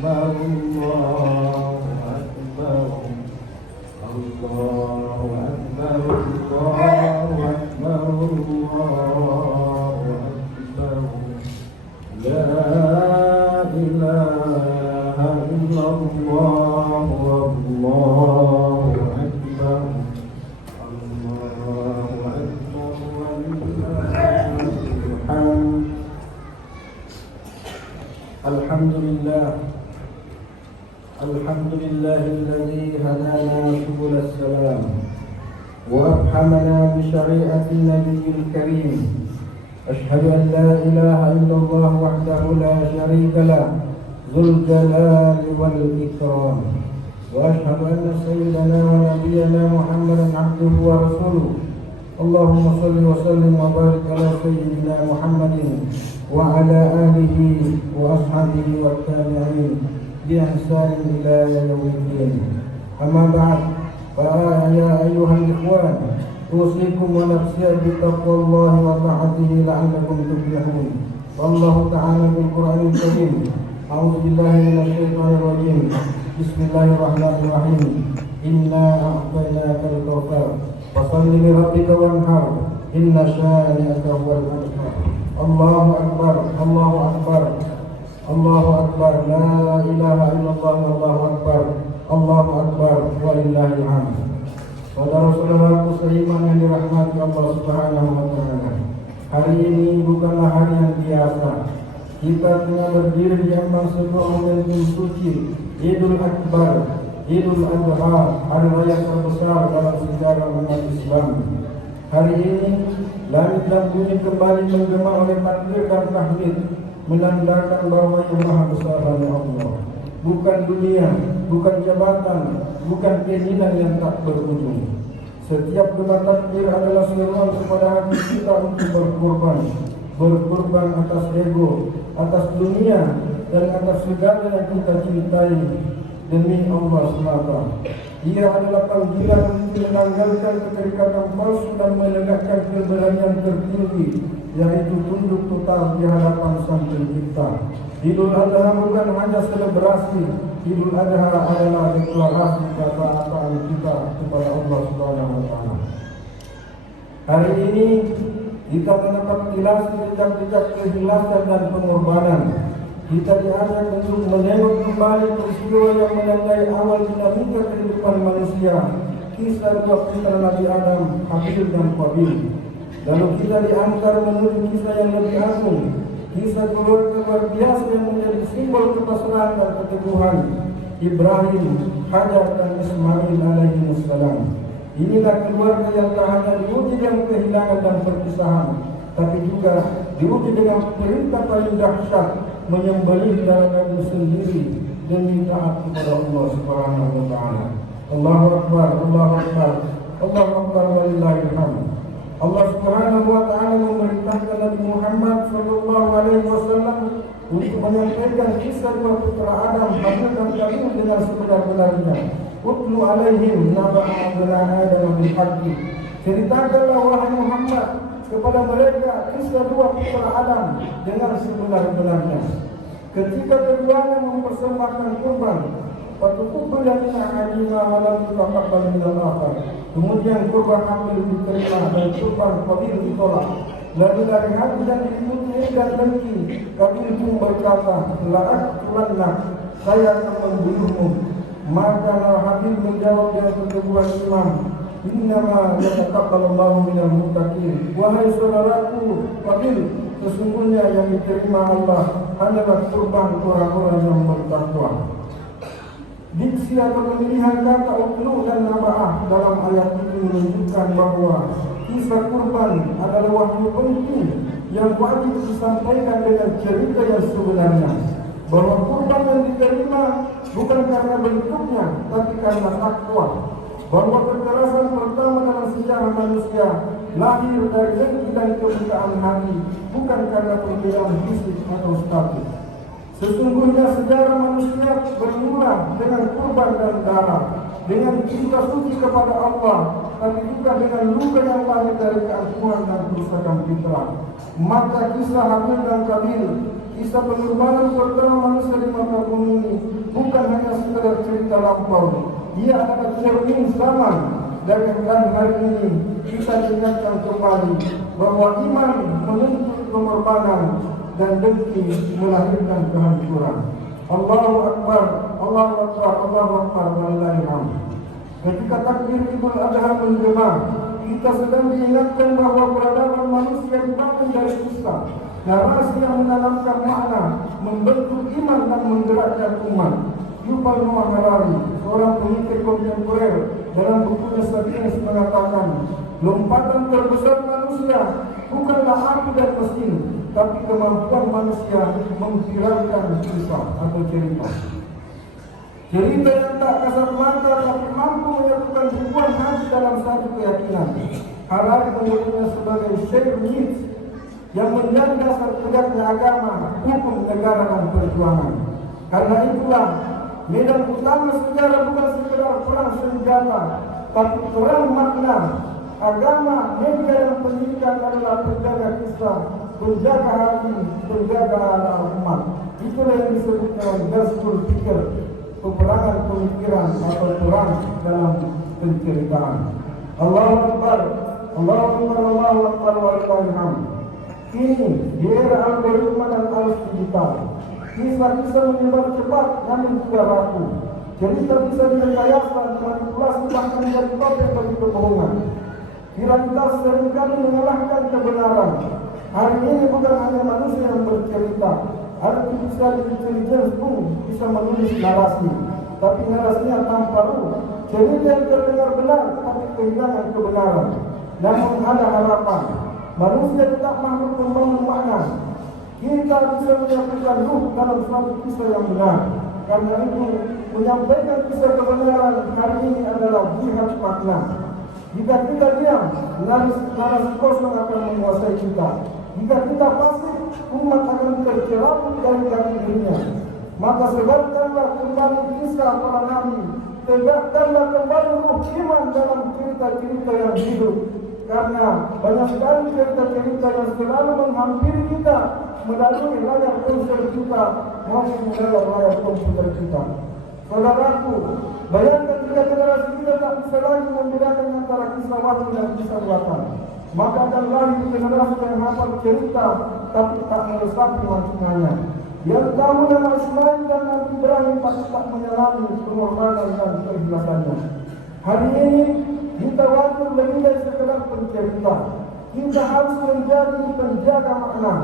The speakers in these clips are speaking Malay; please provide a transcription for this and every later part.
الله أكبر الله أكبر الله أكبر الله أكبر لا إله إلا الله والله أكبر الله أكبر ولله الحمد. الحمد لله الذي هدانا سبل السلام وأفهمنا بشريعة النبي الكريم. أشهد أن لا إله إلا الله وحده لا شريك له ذو الجلال والإكرام، وأشهد أن سيدنا ونبينا محمدا عبده ورسوله. اللهم صل وسلم وبارك على سيدنا محمد وعلى آله وأصحابه والتابعين بإحسان إلى يوم الدين. أما بعد، فيا أيها الإخوان، أوصيكم ونفسي بتقوى الله وطاعته لعلكم تفلحون. والله تعالى بالقرآن الكريم: أعوذ بالله من الشيطان الرجيم، بسم الله الرحمن الرحيم، إنا أعطيناك الكوثر فصل لربك وانحر إن شانئك هو الأبتر. الله أكبر الله أكبر الله أكبر لا إله إلا الله والله أكبر الله أكبر walillahil hamd. Saudara-saudaraku seiman yang dirahmati Allah Subhanahu wa taala, hari ini bukanlah hari yang biasa. Kita tengah berdiri di ambang sebuah momentum suci Idul Akbar, Idul Adha, hari raya terbesar dalam sejarah umat Islam. Hari ini langit dan bumi kembali menggema oleh takbir dan tahmid, menandakan bahwa yang maha besar hanya Allah. Bukan dunia, bukan jabatan, bukan keinginan yang tak berujung. Setiap gema takbir adalah seruan kepada hati kita untuk berkorban atas ego, atas dunia, dan atas segala yang kita cintai demi Allah semata. Ia adalah panggilan untuk menanggalkan keterikatan palsu dan menegakkan keberanian tertinggi, yaitu tunduk total di hadapan Sang Pencipta. Idul Adha bukan hanya selebrasi. Idul Adha adalah deklarasi ketaatan kita kepada Allah Subhanahu wa taala. Hari ini kita mendapat kilas jejak-jejak keikhlasan dan pengorbanan. Kita diajak untuk menengok kembali peristiwa yang menandai awal dinamika kehidupan manusia, kisah dua putra Nabi Adam, Habil dan Qabil. Lalu kita diantar menuju kisah yang lebih agung, kisah keluarga luar biasa yang menjadi simbol kepasrahan dan keteguhan, Ibrahim, Hajar dan Ismail alaihimussalam. Inilah keluarga yang tak hanya diuji dengan kehilangan dan perpisahan, tapi juga diuji dengan perintah paling dahsyat, menyembelih darah sendiri demi taat kepada Allah Subhanahu wa taala. Allahu akbar, Allahu akbar, Allahu akbar walillahil hamd. Allah Subhanahu wa taala memerintahkan Nabi Muhammad sallallahu alaihi wasallam untuk menyampaikan kisah dua putra Adam, Habil dan Qabil dengan sebenar-benarnya. Utlu alaihim naba'a Adam bil haqqi. Ceritakanlah wahai Muhammad kepada mereka kisah dua putra Adam dengan sebenar-benarnya. Ketika keduanya mempersembahkan kurban, fatuqabbal minna ajima wa lam yutaqabbal minal akhar. Kemudian kurban Habil diterima dan kurban Qabil ditolak. Lalu dari hati yang diikuti dan dengki, Qabil pun berkata, la'aqtulannak, saya akan membunuhmu. Maka Habil menjawab dengan keteguhan iman, innama yataqabbalallahu minal muttaqin. Wahai saudaraku Qabil, sesungguhnya yang diterima Allah hanyalah kurban orang-orang yang bertakwa. Diksi atau pemilihan kata utlu dan naba'ah dalam ayat ini menunjukkan bahwa kisah kurban adalah wahyu penting yang wajib disampaikan dengan cerita yang sebenarnya. Bahwa kurban yang diterima bukan karena bentuknya, tapi karena takwa. Bahwa kekerasan pertama dalam sejarah manusia lahir dari dengki dan kebutaan hati, bukan karena perbedaan fisik atau status. Sesungguhnya sejarah manusia bermula dengan kurban dan darah, dengan cinta suci kepada Allah, tapi juga dengan luka yang lahir dari keagungan dan kerusakan fitrah. Maka kisah Habil dan Qabil, Kisah pengorbanan pertama manusia di muka bumi ini bukan hanya sekedar cerita lampau. Ia adalah cermin zaman. Dan hari ini kita diingatkan kembali bahwa iman menuntut pengorbanan dan dengki melahirkan kehancuran. Allahu Akbar, Allahu Akbar, Allahu Akbar, walillahil hamd. Ketika takbir Idul Adha menggema, kita sedang diingatkan bahwa peradaban manusia dibangun dari kisah, narasi yang menanamkan makna, membentuk iman dan menggerakkan umat. Yuval Noah Harari, seorang pemikir kontemporer, dalam bukunya Sapiens mengatakan, lompatan terbesar manusia bukanlah api dan mesin, tapi kemampuan manusia memviralkan kisah atau cerita. Cerita yang tak kasat mata tapi mampu menyatukan ribuan hati dalam satu keyakinan. Harari menyebutnya sebagai shared myth yang menjadi dasar tegaknya agama, hukum negara dan perjuangan. Karena itulah medan utama sejarah bukan sekedar perang senjata, tapi perang makna. Agama, media dan pendidikan adalah penjaga kisah, penjaga hati, penjaga umat. Itulah yang disebut dengan Ghazwul Fikr, peperangan pemikiran atau perang dalam penceritaan. Allahu Akbar, Allahu Akbar, Allahu Akbar, walillahil hamd. Kini di era algoritma dan arus digital, kisah-kisah menyebar cepat namun juga rapuh. Cerita bisa direkayasa, dimanipulasi, bahkan menjadi topik bagi kebohongan. Viralitas seringkali mengalahkan kebenaran. Hari ini bukan hanya manusia yang bercerita, artificial intelligence pun bisa menulis narasi, tapi narasinya tanpa ruh. Cerita yang terdengar benar, tapi kehilangan kebenaran. Namun ada harapan. Manusia tetap makhluk membangun makna. Kita bisa menyampaikan ruh dalam suatu kisah yang benar. Karena itu, menyampaikan kisah kebenaran hari ini adalah jihad makna. Jika kita diam, narasi kosong akan menguasai kita. Jika kita pasif, umat akan tercerabut dari jati dirinya. Maka sebarkanlah kembali kisah para nabi, tegakkanlah kembali ruh iman dalam cerita-cerita yang hidup. Karena banyak sekali cerita-cerita yang selalu menghampiri kita melalui layar ponsel kita maupun melalui layar komputer kita. Saudaraku, bayangkan jika generasi kita tak bisa lagi membedakan antara kisah wahyu dan kisah buatan. Maka akan lahir generasi yang hafal cerita tapi tak meresapi maknanya. Yang tahu nama Ismail dan Nabi Ibrahim tapi tak menyelami pengorbanan dan keikhlasannya. Hari ini kita wajib lebih dari sekedar pencerita. Kita harus menjadi penjaga makna,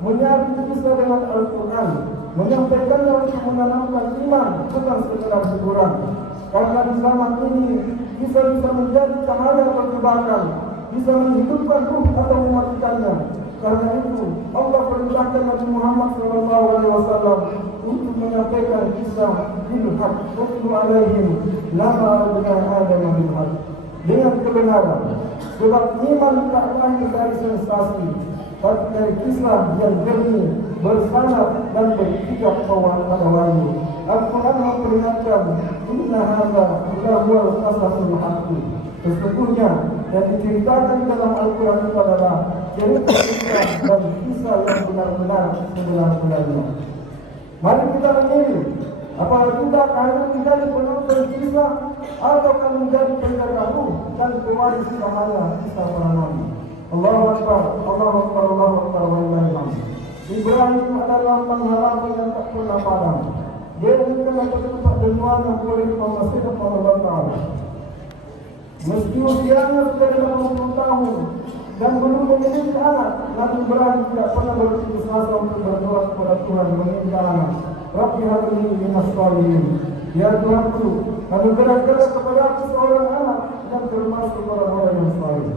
menyatu kisah dengan Al-Quran, menyampaikannya untuk menanamkan iman, bukan sekedar hiburan. Karena di zaman ini kisah bisa menjadi cahaya atau kebakar, bisa menghidupkan ruh atau mematikannya. Karena itu Allah perintahkan Nabi Muhammad SAW untuk menyampaikan kisah bil haq, utlu alaihim nama Adam bil haq, dengan kebenaran. Sebab iman tak lahir dari sensasi, tapi dari kisah yang jernih, bersanad dan berpijak pada wahyu. Al-Quran memperingatkan, inna hadza huwal qasasul haqq. Sesungguhnya yang diceritakan dalam Al-Quran itu adalah cerita dan kisah yang benar-benar sebenar-benarnya. Mari kita memilih, apakah kita akan menjadi penonton kisah atau akan menjadi penjaga ruh dan pewaris cahaya kisah para nabi. Allahu Akbar, Allahu Akbar, Allahu Akbar, walillahil hamd. Ibrahim adalah pengharapan yang tak pernah padam. Dia bukan tempat dentuan yang boleh memasukkan Allah Taala. Meski usianya sudah 50 tahun dan belum memiliki anak, Nabi Ibrahim tidak pernah berputus asa untuk berdoa kepada Tuhan meminta anak. Rabbi habli minas shalihin. Ya Tuhanku, anugerahkanlah kepada aku seorang anak dan termasuk orang-orang yang saleh.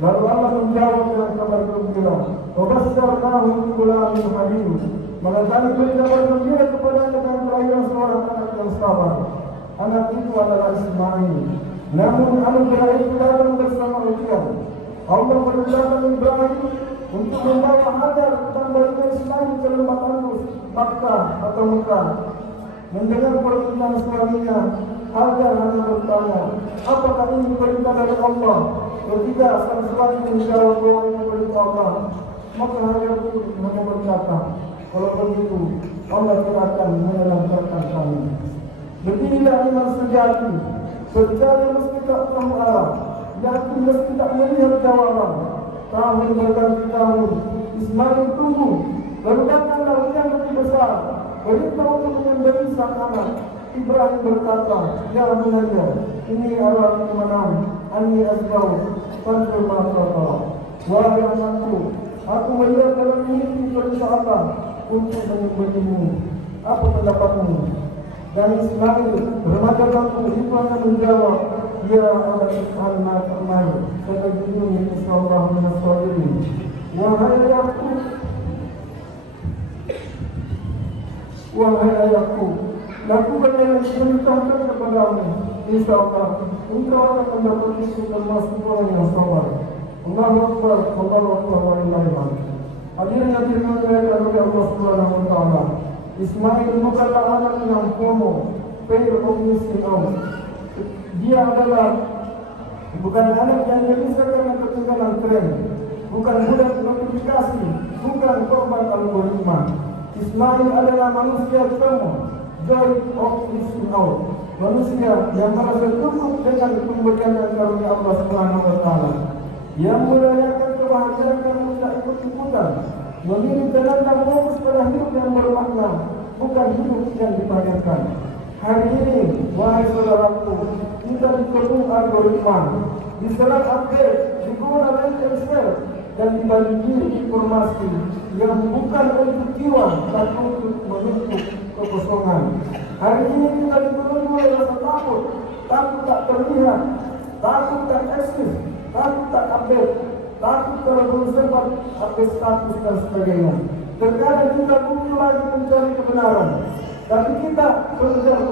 Lalu Allah menjawab dengan kabar gembira. Wabasyarnahu bighulamin halim. Maka kami beri kabar gembira kepada dengan kelahiran seorang anak yang sabar. Anak itu adalah Ismail. Namun anugerah itu datang bersama ujian. Allah perintahkan Ibrahim untuk membawa Hajar dan bayi Ismail ke lembah tandus Makkah atau Mekah. Mendengar permintaan suaminya, Hajar hanya bertanya, apakah ini perintah dari Allah? Ketika sang suami menjawab bahwa ini perintah Allah, maka Hajar pun hanya berkata, Kalau begitu, Allah akan menelantarkan kami. Beginilah iman sejati. Percaya meski tak tahu arah, yakin meski tak melihat jawaban. Tahun berganti tahun, Ismail tunggu. Lalu datanglah yang lebih besar, perintah untuk memberi sang anak. Ibrahim berkata, ya bunayya, ini adalah kemenangan. Ani asbau, fanzur ma tara. Wahai anakku, aku melihat dalam mimpi perintah Allah untuk menyembelihmu. Apa pendapatmu? Dan Ismail remaja kampung itu akan menjawab, ya Allah Tuhan Al-Rahman, setajiduni insyaallah minas sabirin. Wahai ayahku, lakukan yang diperintahkan kepadamu. InsyaAllah engkau akan mendapati termasuk orang yang sabar. Allahu Akbar, Allahu Akbar, walillahi hamd. Hadirin yang dimuliakan oleh Allah Subhanahu wa taala. Ismail bukanlah anak yang FOMO, fear of missing out. Dia adalah bukan anak yang gelisah karena ketinggalan tren, bukan budak notifikasi, bukan korban algoritma. Ismail adalah manusia FOMO, joy of missing out. Manusia yang merasa cukup dengan pemberian karunia Allah Subhanahu wa taala, yang merayakan kebahagiaan karena tidak ikut-ikutan, memilih jalan dan fokus pada hidup yang bermakna, bukan hidup yang dipamerkan. Hari ini, wahai saudaraku, kita dikepung algoritma, diserang update, digunakan share, dan dibagi informasi yang bukan untuk jiwa, tapi untuk menutup kekosongan. Hari ini kita dipenuhi oleh rasa takut, takut tak terlihat, takut tak eksis, takut tak update, takut kalau belum sempat update status dan sebagainya. Terkadang kita butuh lagi mencari kebenaran, tapi kita